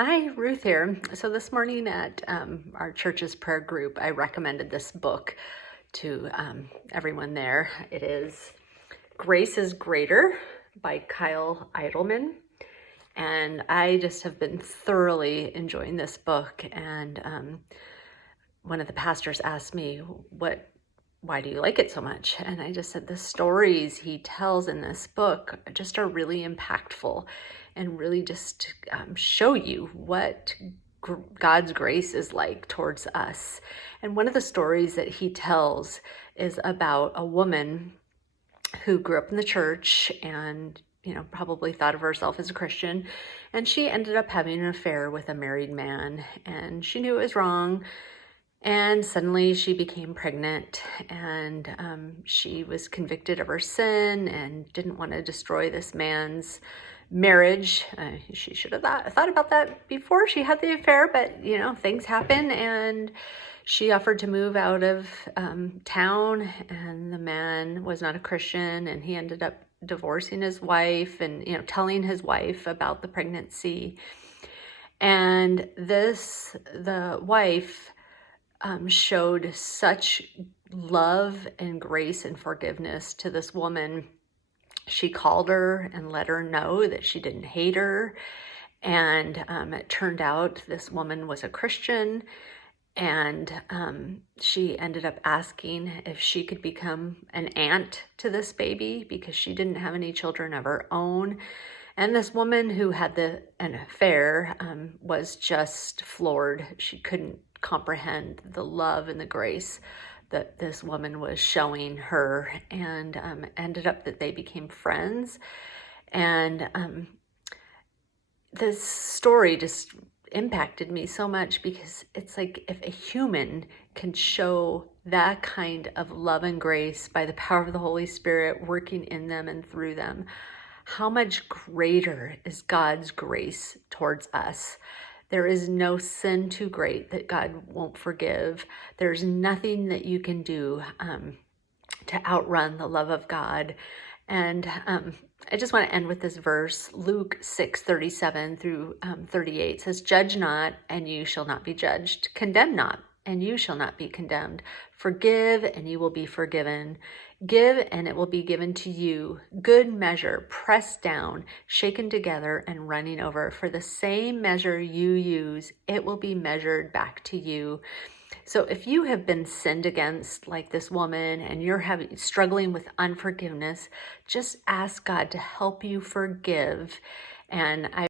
Hi, Ruth here. So this morning at our church's prayer group, I recommended this book to everyone there. It is Grace is Greater by Kyle Idleman. And I just have been thoroughly enjoying this book. And one of the pastors asked me, why do you like it so much? And I just said the stories he tells in this book just are really impactful and really just show you what God's grace is like towards us. And one of the stories that he tells is about a woman who grew up in the church and probably thought of herself as a Christian, and she ended up having an affair with a married man, and she knew it was wrong. And suddenly she became pregnant, and she was convicted of her sin and didn't want to destroy this man's marriage. She should have thought about that before she had the affair, but things happen, and she offered to move out of town, and the man was not a Christian, and he ended up divorcing his wife and telling his wife about the pregnancy. And the wife showed such love and grace and forgiveness to this woman. She called her and let her know that she didn't hate her. And it turned out this woman was a Christian. And she ended up asking if she could become an aunt to this baby because she didn't have any children of her own. And this woman who had an affair was just floored. She couldn't comprehend the love and the grace that this woman was showing her, and ended up that they became friends. And this story just impacted me so much because it's like if a human can show that kind of love and grace by the power of the Holy Spirit working in them and through them, how much greater is God's grace towards us? There is no sin too great that God won't forgive. There's nothing that you can do to outrun the love of God. And I just want to end with this verse. Luke 6:37 through 38 says, "Judge not, and you shall not be judged. Condemn not, and you shall not be condemned. Forgive, and you will be forgiven. Give, and it will be given to you. Good measure, pressed down, shaken together, and running over. For the same measure you use, it will be measured back to you." So if you have been sinned against like this woman and you're struggling with unforgiveness, just ask God to help you forgive. And I